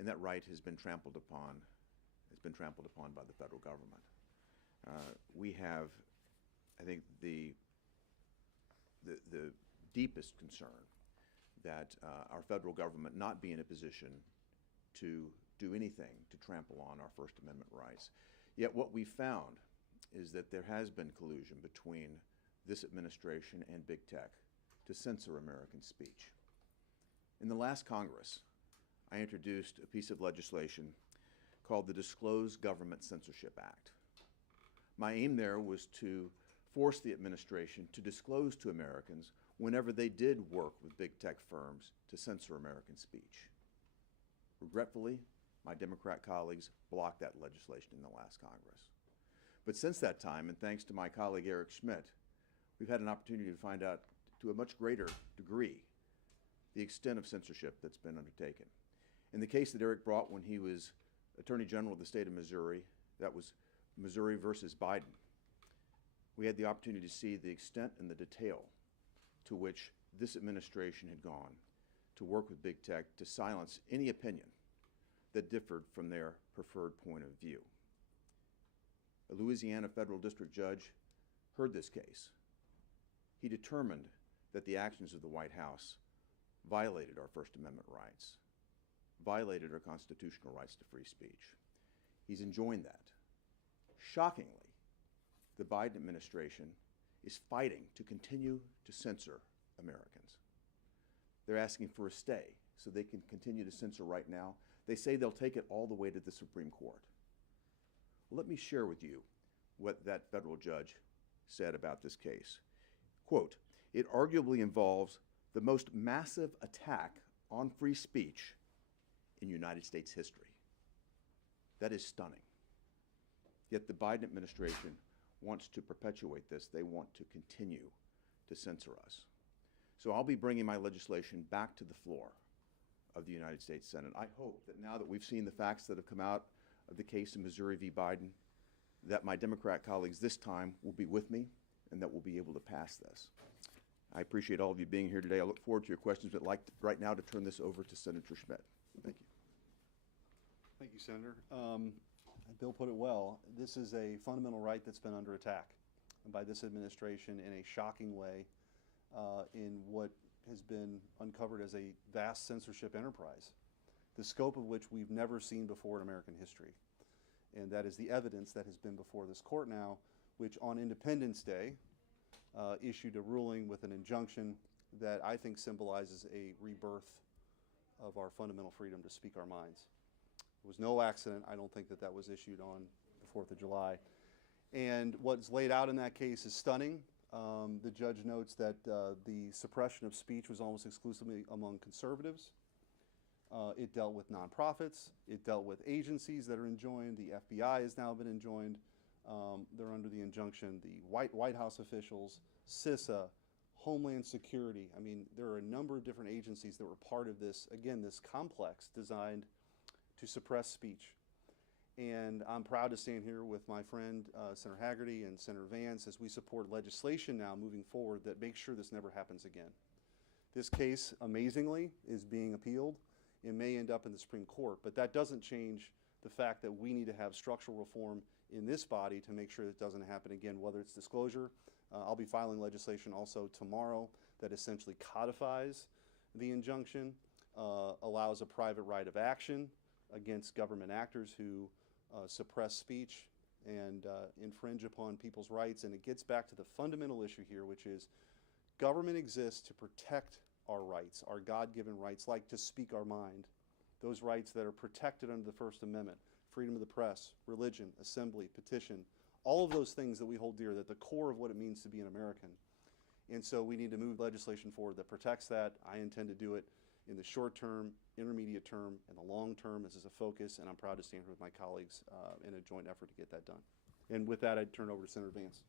and that right has been trampled upon. By the federal government. We have, I think, the deepest concern that our federal government not be in a position to do anything to trample on our First Amendment rights. Yet what we found is that there has been collusion between this administration and big tech to censor American speech. In the last Congress, I introduced a piece of legislation called the Disclose Government Censorship Act. My aim there was to force the administration to disclose to Americans whenever they did work with big tech firms to censor American speech. Regretfully, my Democrat colleagues blocked that legislation in the last Congress. But since that time, and thanks to my colleague Eric Schmidt, we've had an opportunity to find out to a much greater degree the extent of censorship that's been undertaken. In the case that Eric brought when he was Attorney General of the state of Missouri, that was Missouri versus Biden, we had the opportunity to see the extent and the detail to which this administration had gone to work with big tech to silence any opinion that differed from their preferred point of view. A Louisiana federal district judge heard this case. He determined that the actions of the White House violated our First Amendment rights, violated our constitutional rights to free speech. He's enjoined that. Shockingly, the Biden administration is fighting to continue to censor Americans. They're asking for a stay so they can continue to censor right now. They say they'll take it all the way to the Supreme Court. Well, let me share with you what that federal judge said about this case. Quote, "It arguably involves the most massive attack on free speech in United States history." That is stunning. Yet the Biden administration wants to perpetuate this. They want to continue to censor us. So I'll be bringing my legislation back to the floor of the United States Senate. I hope that now that we've seen the facts that have come out of the case in Missouri v. Biden, that my Democrat colleagues this time will be with me and that we'll be able to pass this. I appreciate all of you being here today. I look forward to your questions, but I'd like right now to turn this over to Senator Schmidt. Thank you. Thank you, Senator. Bill put it well. This is a fundamental right that's been under attack by this administration in a shocking way in what has been uncovered as a vast censorship enterprise, the scope of which we've never seen before in American history. And that is the evidence that has been before this court now, which on Independence Day issued a ruling with an injunction that I think symbolizes a rebirth of our fundamental freedom to speak our minds. It was no accident. I don't think that that was issued on the 4th of July. And what's laid out in that case is stunning. The judge notes that the suppression of speech was almost exclusively among conservatives. It dealt with nonprofits. It dealt with agencies that are enjoined. The FBI has now been enjoined. They're under the injunction. The White House officials, CISA, Homeland Security. I mean, there are a number of different agencies that were part of this, again, this complex designed to suppress speech. And I'm proud to stand here with my friend, Senator Hagerty and Senator Vance, as we support legislation now moving forward that makes sure this never happens again. This case, amazingly, is being appealed. It may end up in the Supreme Court, but that doesn't change the fact that we need to have structural reform in this body to make sure that doesn't happen again, whether it's disclosure. I'll be filing legislation also tomorrow that essentially codifies the injunction, allows a private right of action against government actors who suppress speech and infringe upon people's rights. And it gets back to the fundamental issue here, which is government exists to protect our rights, our God-given rights, like to speak our mind, those rights that are protected under the First Amendment, freedom of the press, religion, assembly, petition, all of those things that we hold dear, that the core of what it means to be an American. And so we need to move legislation forward that protects that. I intend to do it in the short term, intermediate term, and the long term. This is a focus, and I'm proud to stand here with my colleagues in a joint effort to get that done. And with that, I'd turn it over to Senator Vance.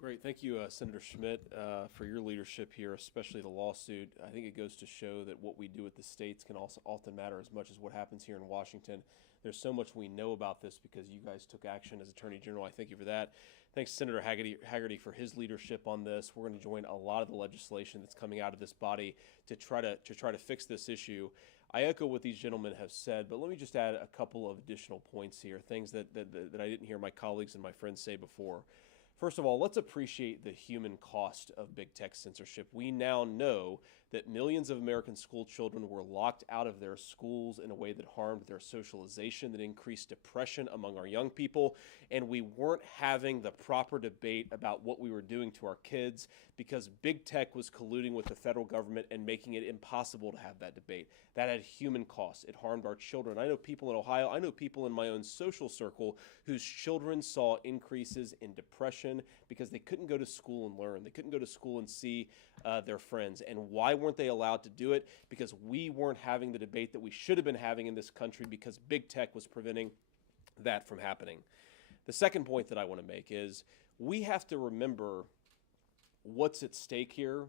Great. Thank you, Senator Schmidt, for your leadership here, especially the lawsuit. I think it goes to show that what we do at the states can also often matter as much as what happens here in Washington. There's so much we know about this because you guys took action as Attorney General. I thank you for that. Thanks to Senator Hagerty for his leadership on this. We're going to join a lot of the legislation that's coming out of this body to try to fix this issue. I echo what these gentlemen have said, but let me just add a couple of additional points here, things that I didn't hear my colleagues and my friends say before. First of all, let's appreciate the human cost of big tech censorship. We now know that millions of American school children were locked out of their schools in a way that harmed their socialization, that increased depression among our young people, and we weren't having the proper debate about what we were doing to our kids because big tech was colluding with the federal government and making it impossible to have that debate. That had human costs. It harmed our children. I know people in Ohio, I know people in my own social circle whose children saw increases in depression because they couldn't go to school and learn. They couldn't go to school and see their friends. And why weren't they allowed to do it? Because we weren't having the debate that we should have been having in this country because big tech was preventing that from happening. The second point that I want to make is we have to remember what's at stake here.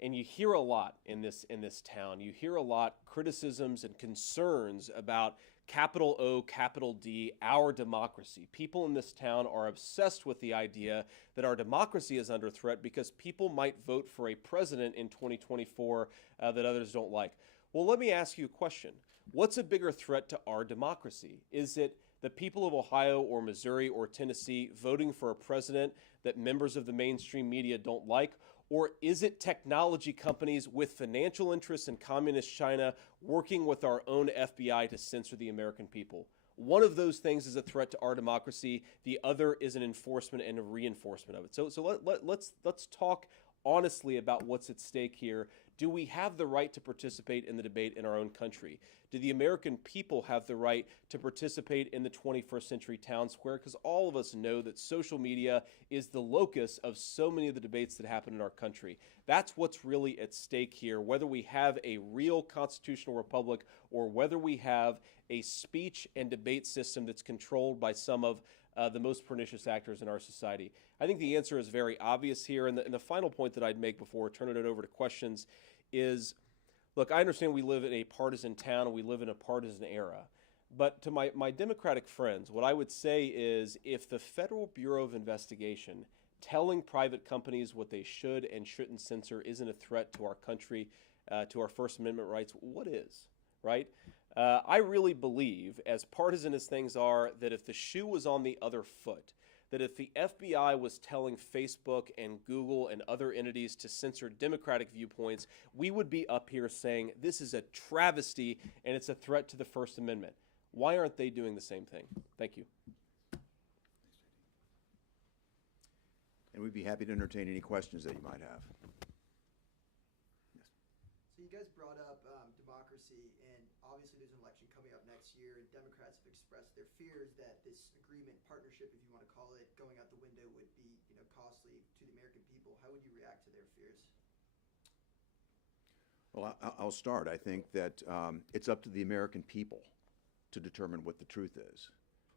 And you hear a lot in this town. You hear a lot criticisms and concerns about capital O, capital D, our democracy. People in this town are obsessed with the idea that our democracy is under threat because people might vote for a president in 2024 that others don't like. Well, let me ask you a question. What's a bigger threat to our democracy? Is it the people of Ohio or Missouri or Tennessee voting for a president that members of the mainstream media don't like? Or is it technology companies with financial interests in communist China working with our own FBI to censor the American people? One of those things is a threat to our democracy. The other is an enforcement and a reinforcement of it. So let's talk honestly about what's at stake here. Do we have the right to participate in the debate in our own country? Do the American people have the right to participate in the 21st century town square? Because all of us know that social media is the locus of so many of the debates that happen in our country. That's what's really at stake here, whether we have a real constitutional republic or whether we have a speech and debate system that's controlled by some of the most pernicious actors in our society. I think the answer is very obvious here. And the final point that I'd make before turning it over to questions is, look, I understand we live in a partisan town and we live in a partisan era. But to my Democratic friends, what I would say is if the Federal Bureau of Investigation telling private companies what they should and shouldn't censor isn't a threat to our country, to our First Amendment rights, what is, right? I really believe, as partisan as things are, that if the shoe was on the other foot, that if the FBI was telling Facebook and Google and other entities to censor Democratic viewpoints, we would be up here saying this is a travesty and it's a threat to the First Amendment. Why aren't they doing the same thing? Thank you. And we'd be happy to entertain any questions that you might have. So you guys brought up democracy, and obviously there's an election coming up next year, and Democrats have expressed their fears that this agreement, partnership, if you want to call it, going out the window would be, costly to the American people. How would you react to their fears? Well, I'll start. I think that it's up to the American people to determine what the truth is,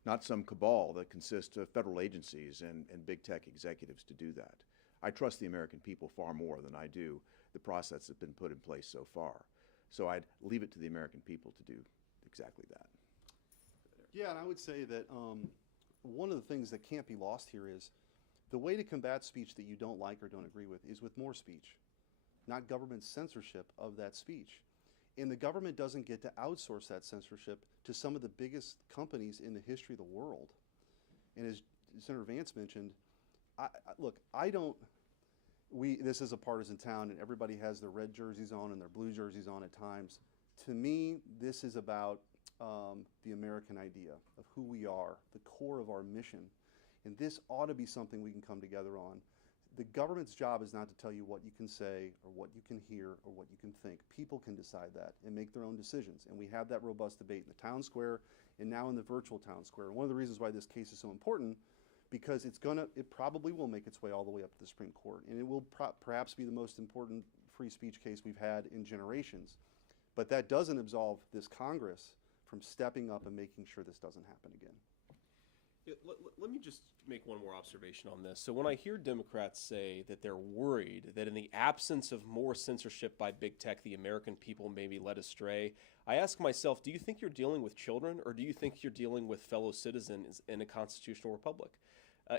not some cabal that consists of federal agencies and big tech executives to do that. I trust the American people far more than I do the process that's been put in place so far. So I'd leave it to the American people to do exactly that. Yeah, and I would say that one of the things that can't be lost here is the way to combat speech that you don't like or don't agree with is with more speech, not government censorship of that speech. And the government doesn't get to outsource that censorship to some of the biggest companies in the history of the world. And as Senator Vance mentioned, this is a partisan town and everybody has their red jerseys on and their blue jerseys on at times. To me, this is about the American idea of who we are, the core of our mission. And this ought to be something we can come together on. The government's job is not to tell you what you can say or what you can hear or what you can think. People can decide that and make their own decisions. And we have that robust debate in the town square and now in the virtual town square. And one of the reasons why this case is so important, because it probably will make its way all the way up to the Supreme Court. And it will perhaps be the most important free speech case we've had in generations. But that doesn't absolve this Congress from stepping up and making sure this doesn't happen again. Yeah, let me just make one more observation on this. So when I hear Democrats say that they're worried that in the absence of more censorship by big tech, the American people may be led astray, I ask myself, do you think you're dealing with children or do you think you're dealing with fellow citizens in a constitutional republic?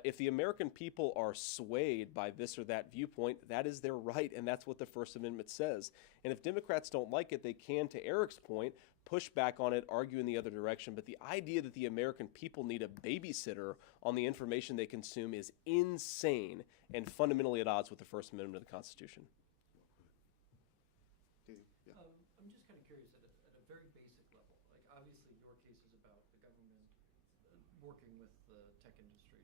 If the American people are swayed by this or that viewpoint, that is their right, and that's what the First Amendment says. And if Democrats don't like it, they can, to Eric's point, push back on it, argue in the other direction. But the idea that the American people need a babysitter on the information they consume is insane and fundamentally at odds with the First Amendment of the Constitution. Yeah. I'm just kind of curious at a very basic level. Like, obviously, your case is about the government working with the tech industry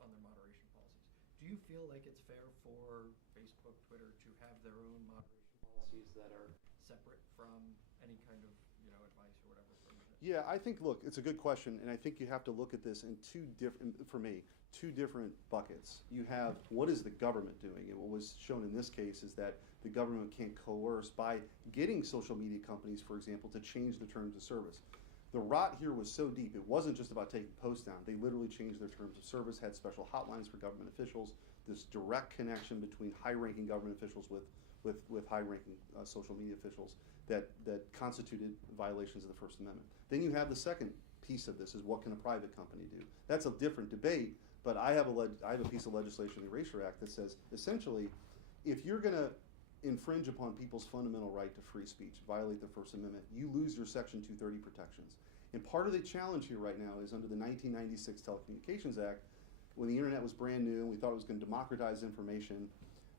on their moderation policies. Do you feel like it's fair for Facebook, Twitter to have their own moderation policies that are separate from any kind of advice or whatever from the Yeah, I think, look, it's a good question, and I think you have to look at this in two different buckets. You have, what is the government doing? And what was shown in this case is that the government can coerce by getting social media companies, for example, to change the terms of service. The rot here was so deep, it wasn't just about taking posts down. They literally changed their terms of service, had special hotlines for government officials, this direct connection between high-ranking government officials with high-ranking social media officials that constituted violations of the First Amendment. Then you have the second piece of this is what can a private company do? That's a different debate, but I have a piece of legislation in the Erasure Act that says, essentially, if you're going to infringe upon people's fundamental right to free speech, violate the First Amendment, you lose your Section 230 protections. And part of the challenge here right now is under the 1996 Telecommunications Act, when the internet was brand new and we thought it was going to democratize information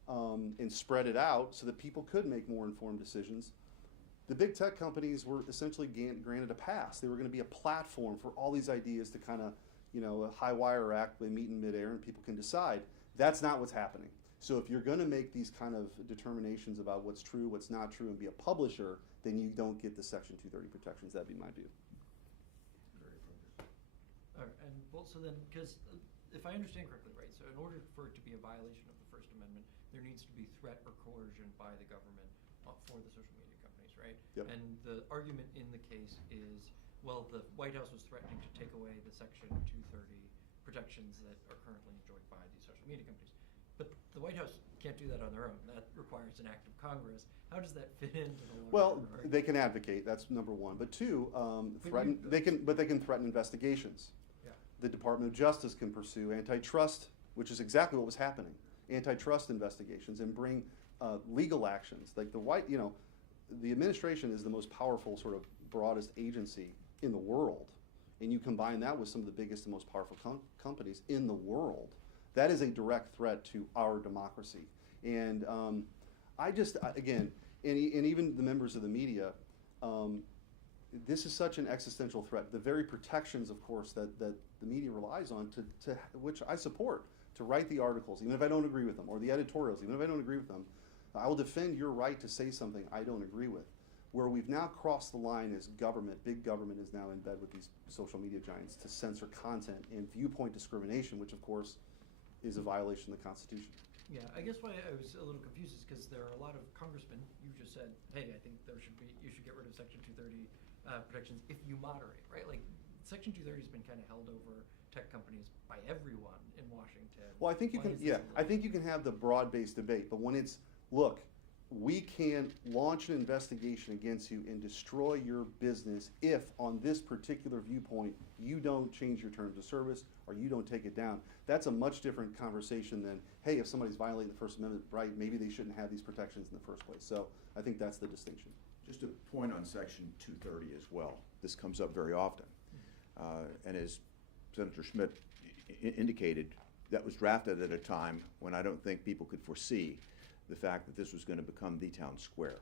and spread it out so that people could make more informed decisions, the big tech companies were essentially granted a pass. They were going to be a platform for all these ideas to kind of, a high wire act, they meet in midair and people can decide. That's not what's happening. So if you're going to make these kind of determinations about what's true, what's not true, and be a publisher, then you don't get the Section 230 protections. That'd be my view. All right, and well, so then, because if I understand correctly, right, so in order for it to be a violation of the First Amendment, there needs to be threat or coercion by the government for the social media companies, right? Yep. And the argument in the case is, well, the White House was threatening to take away the Section 230 protections that are currently enjoyed by these social media companies. But the White House can't do that on their own. That requires an act of Congress. How does that fit into the larger argument? They can advocate. That's number one. But two, threaten. They can threaten investigations. Yeah. The Department of Justice can pursue antitrust, which is exactly what was happening. Antitrust investigations and bring legal actions. Like the administration is the most powerful, sort of broadest agency in the world, and you combine that with some of the biggest and most powerful companies in the world. That is a direct threat to our democracy. And again, and even the members of the media, this is such an existential threat. The very protections, of course, that the media relies on, to which I support, to write the articles, even if I don't agree with them, or the editorials, even if I don't agree with them, I will defend your right to say something I don't agree with. Where we've now crossed the line is government, big government is now in bed with these social media giants to censor content and viewpoint discrimination, which of course is a violation of the Constitution. Yeah, I guess why I was a little confused is because there are a lot of congressmen. You just said, hey, I think you should get rid of Section 230 protections if you moderate, right? Like Section 230 has been kind of held over tech companies by everyone in Washington. Well, I think you can. Yeah, I think you can have the broad-based debate, but when it's look, we can launch an investigation against you and destroy your business if, on this particular viewpoint, you don't change your terms of service or you don't take it down. That's a much different conversation than, hey, if somebody's violating the First Amendment, right, maybe they shouldn't have these protections in the first place. So I think that's the distinction. Just a point on Section 230 as well. This comes up very often. And as Senator Schmidt indicated, that was drafted at a time when I don't think people could foresee the fact that this was going to become the town square.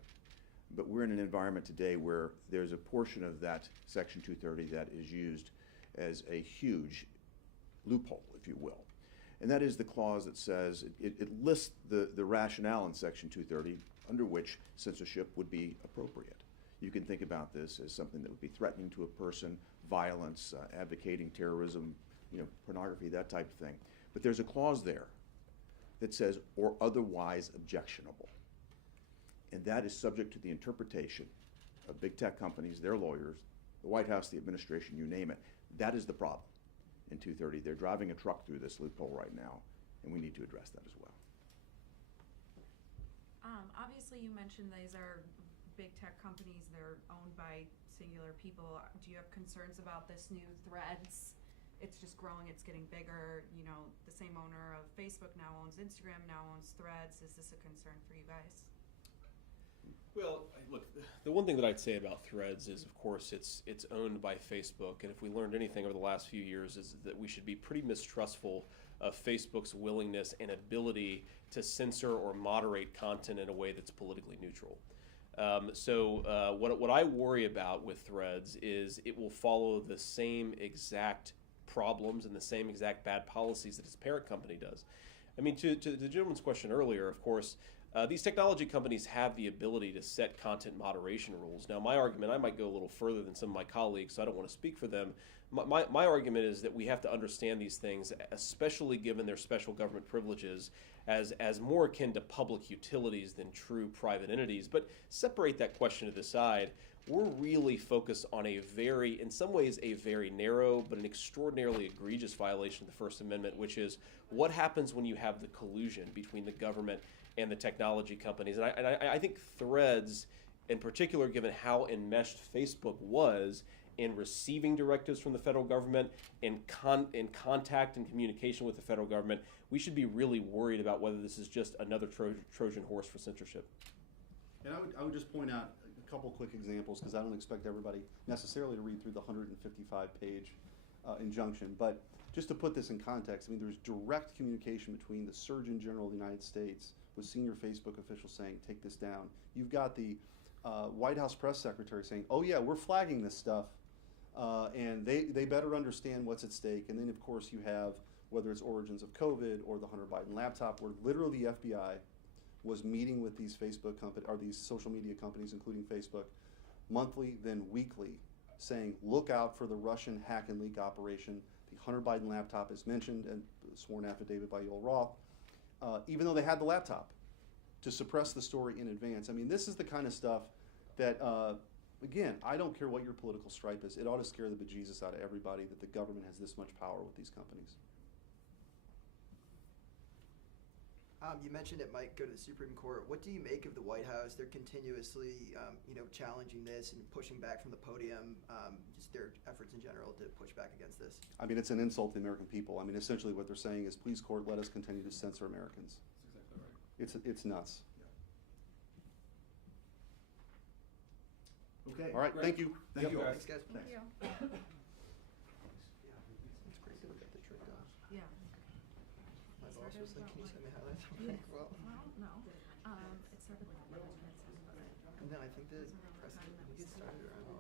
But we're in an environment today where there's a portion of that Section 230 that is used as a huge loophole, if you will. And that is the clause that says, it lists the rationale in Section 230 under which censorship would be appropriate. You can think about this as something that would be threatening to a person, violence, advocating terrorism, pornography, that type of thing. But there's a clause there that says, or otherwise objectionable. And that is subject to the interpretation of big tech companies, their lawyers, the White House, the administration, you name it. That is the problem in 230. They're driving a truck through this loophole right now, and we need to address that as well. Obviously, you mentioned these are big tech companies. They're owned by singular people. Do you have concerns about this new Threads it's just growing, it's getting bigger. You know, the same owner of Facebook now owns Instagram, now owns Threads. Is this a concern for you guys? Well, look, the one thing that I'd say about Threads is, of course, it's owned by Facebook, and if we learned anything over the last few years is that we should be pretty mistrustful of Facebook's willingness and ability to censor or moderate content in a way that's politically neutral. What I worry about with Threads is it will follow the same exact problems and the same exact bad policies that its parent company does. I mean, to the gentleman's question earlier, of course, these technology companies have the ability to set content moderation rules. Now, my argument, I might go a little further than some of my colleagues, so I don't want to speak for them. My argument is that we have to understand these things, especially given their special government privileges, as more akin to public utilities than true private entities. But separate that question to the side. We're really focused on in some ways, a very narrow but an extraordinarily egregious violation of the First Amendment, which is what happens when you have the collusion between the government and the technology companies. And I think Threads, in particular, given how enmeshed Facebook was in receiving directives from the federal government, in contact and communication with the federal government, we should be really worried about whether this is just another Trojan horse for censorship. And I would just point out a couple quick examples, because I don't expect everybody necessarily to read through the 155-page injunction. But just to put this in context, I mean, there's direct communication between the Surgeon General of the United States with senior Facebook officials saying, take this down. You've got the White House press secretary saying, oh yeah, we're flagging this stuff, and they better understand what's at stake. And then, of course, you have, whether it's origins of COVID or the Hunter Biden laptop, where literally the FBI was meeting with these Facebook companies, or these social media companies, including Facebook, monthly, then weekly, saying, look out for the Russian hack and leak operation. The Hunter Biden laptop is mentioned, and sworn affidavit by Yoel Roth, even though they had the laptop, to suppress the story in advance. I mean, this is the kind of stuff that, again, I don't care what your political stripe is. It ought to scare the bejesus out of everybody that the government has this much power with these companies. You mentioned it might go to the Supreme Court. What do you make of the White House? They're continuously, challenging this and pushing back from the podium, just their efforts in general to push back against this. I mean, it's an insult to the American people. I mean, essentially what they're saying is, please, court, let us continue to censor Americans. That's exactly right. It's nuts. Okay. All right, thank you. Thank you, guys. Thanks, guys. Thank you. It's great to look at the trick off. Yeah. My boss was like, can you send me highlights? I'm Yeah. like, well. Well, no. It started like 11 minutes ago. And then I think the president, we get started around